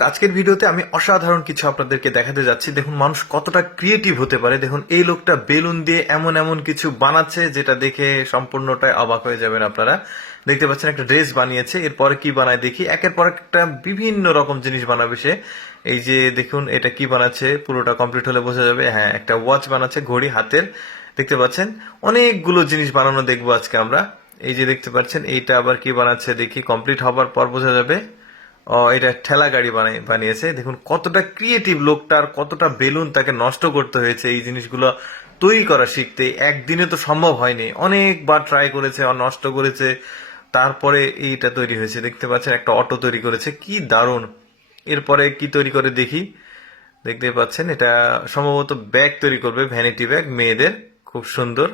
দর্শক, আজকের ভিডিওতে আমি অসাধারণ কিছু আপনাদেরকে দেখাতে যাচ্ছি। দেখুন মানুষ কতটা ক্রিয়েটিভ হতে পারে। দেখুন এই লোকটা বেলুন দিয়ে এমন এমন কিছু বানাচ্ছে যেটা দেখে সম্পূর্ণটাই অবাক হয়ে যাবেন আপনারা। দেখতে পাচ্ছেন একটা ড্রেস বানিয়েছে, এরপরে কি বানায় দেখি। একের পর একটা বিভিন্ন রকম জিনিস বানাবে সে। এই যে দেখুন এটা কি বানাচ্ছে, পুরোটা কমপ্লিট হলে বোঝা যাবে। হ্যাঁ, একটা ওয়াচ বানাচ্ছে, ঘড়ি হাতের। দেখতে পাচ্ছেন অনেকগুলো জিনিস বানানো দেখবো আজকে আমরা। এই যে দেখতে পাচ্ছেন এইটা আবার কি বানাচ্ছে দেখি, কমপ্লিট হবার পর বোঝা যাবে। এটা ঠেলা গাড়ি বানিয়েছে। দেখুন কতটা ক্রিয়েটিভ লোকটার, কতটা বেলুন তাকে নষ্ট করতে হয়েছে এই জিনিসগুলো তৈরি করা শিখতে। একদিনে তো সম্ভব হয়নি, অনেকবার ট্রাই করেছে, নষ্ট করেছে, তারপরে এইটা তৈরি হয়েছে। দেখতে পাচ্ছেন একটা অটো তৈরি করেছে, কি দারুণ। এরপরে কি তৈরি করে দেখি। দেখতে পাচ্ছেন এটা সম্ভবত ব্যাগ তৈরি করবে, ভ্যানিটি ব্যাগ মেয়েদের, খুব সুন্দর।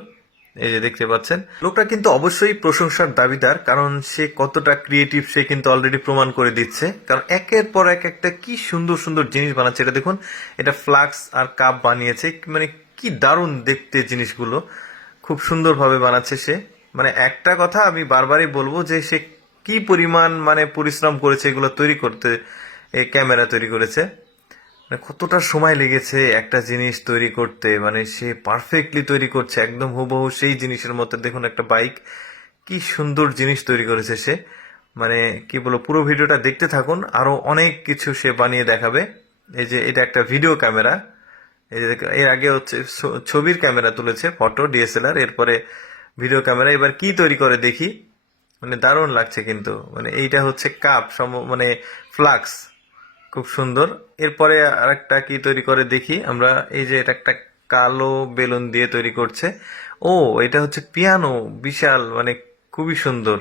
এই যে দেখতে পাচ্ছেন লোকটা কিন্তু অবশ্যই প্রশংসার দাবিদার, কারণ সে কতটা ক্রিয়েটিভ সে কিন্তু অলরেডি প্রমাণ করে দিচ্ছে। কারণ একের পর এক একটা কি সুন্দর সুন্দর জিনিস বানাচ্ছে। এটা দেখুন, এটা ফ্লাক্স আর কাপ বানিয়েছে, মানে কি দারুণ দেখতে জিনিসগুলো, খুব সুন্দরভাবে বানাচ্ছে সে। মানে একটা কথা আমি বারবারই বলবো যে সে কি পরিমাণ মানে পরিশ্রম করেছে এগুলো তৈরি করতে। এই ক্যামেরা তৈরি করেছে, মানে কতটা সময় লেগেছে একটা জিনিস তৈরি করতে। মানে সে পারফেক্টলি তৈরি করছে, একদম হুবহু সেই জিনিসের মতো। দেখুন একটা বাইক, কি সুন্দর জিনিস তৈরি করেছে সে। মানে কি বলবো, পুরো ভিডিওটা দেখতে থাকুন, আরো অনেক কিছু সে বানিয়ে দেখাবে। এই যে এটা একটা ভিডিও ক্যামেরা। এই যে এর আগে হচ্ছে ছবির ক্যামেরা তুলেছে, ফটো ডিএসএলআর, এরপরে ভিডিও ক্যামেরা। এবার কি তৈরি করে দেখি। মানে দারুণ লাগছে কিন্তু। মানে এইটা হচ্ছে কাপ, মানে ফ্লাক্স, খুব সুন্দর। এরপরে আরেকটা কি তৈরি করে দেখি আমরা। এই যে এটা একটা কালো বেলুন দিয়ে তৈরি করছে। ও, এটা হচ্ছে পিয়ানো, বিশাল, মানে খুবই সুন্দর।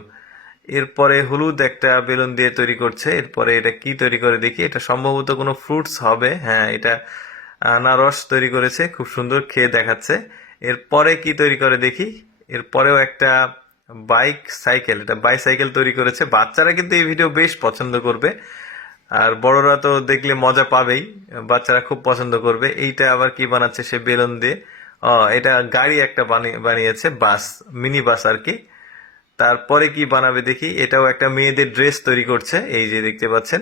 এরপরে হলুদ একটা বেলুন দিয়ে তৈরি করছে। এরপরে এটা কি তৈরি করে দেখি। এটা সম্ভবত কোনো ফ্রুটস হবে। হ্যাঁ, এটা আনারস তৈরি করেছে, খুব সুন্দর, খেয়ে দেখাচ্ছে। এরপরে কি তৈরি করে দেখি। এরপরেও একটা বাইক সাইকেল, এটা বাইসাইকেল তৈরি করেছে। বাচ্চারা কিন্তু এই ভিডিও বেশ পছন্দ করবে, আর বড়রা তো দেখলে মজা পাবেই, বাচ্চারা খুব পছন্দ করবে। এইটা আবার কি বানাচ্ছে সে বেলুন দিয়ে। এটা গাড়ি একটা বানিয়েছে, বাস, মিনি বাস আর কি। তারপরে কি বানাবে দেখি। এটাও একটা মেয়েদের ড্রেস তৈরি করছে, এই যে দেখতে পাচ্ছেন।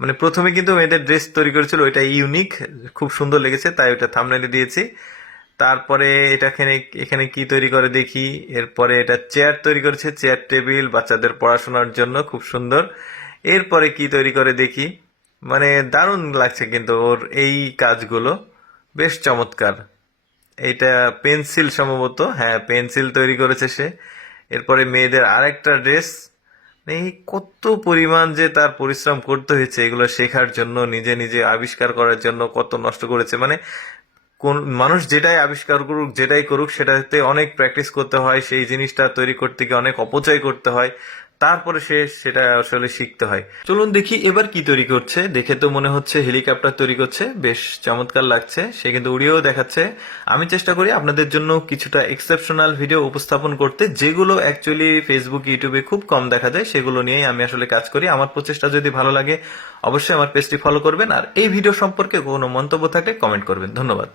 মানে প্রথমে কিন্তু মেয়েদের ড্রেস তৈরি করেছিল, ওইটা ইউনিক, খুব সুন্দর লেগেছে, তাই ওটা থাম্বনেইলে দিয়েছি। তারপরে এখানে কি তৈরি করে দেখি। এরপরে এটা চেয়ার তৈরি করেছে, চেয়ার টেবিল বাচ্চাদের পড়াশোনার জন্য, খুব সুন্দর। এরপরে কি তৈরি করে দেখি। মানে দারুণ লাগছে কিন্তু ওর এই কাজগুলো, বেশ চমৎকার। এইটা পেন্সিল সম্ভবত, হ্যাঁ পেন্সিল তৈরি করেছে সে। এরপরে মেয়েদের আরেকটা ড্রেস। এই কত পরিমাণ যে তার পরিশ্রম করতে হয়েছে এগুলো শেখার জন্য, নিজে নিজে আবিষ্কার করার জন্য, কত নষ্ট করেছে। মানে কোন মানুষ যেটাই আবিষ্কার করুক, যেটাই করুক, সেটাতে অনেক প্র্যাকটিস করতে হয়, সেই জিনিসটা তৈরি করতে গিয়ে অনেক অপচয় করতে হয়, তারপরে সেটা আসলে শিখতে হয়। চলুন দেখি এবার কি তৈরি করছে। দেখে তো মনে হচ্ছে হেলিকপ্টার তৈরি করছে, বেশ চমৎকার লাগছে। সে কিন্তু উড়িয়েও দেখাচ্ছে। আমি চেষ্টা করি আপনাদের জন্য কিছুটা এক্সেপশনাল ভিডিও উপস্থাপন করতে, যেগুলো অ্যাকচুয়ালি ফেসবুক, ইউটিউবে খুব কম দেখা যায়, সেগুলো নিয়েই আমি আসলে কাজ করি। আমার প্রচেষ্টা যদি ভালো লাগে অবশ্যই আমার পেজটি ফলো করবেন, আর এই ভিডিও সম্পর্কে কোনো মন্তব্য থাকলে কমেন্ট করবেন। ধন্যবাদ।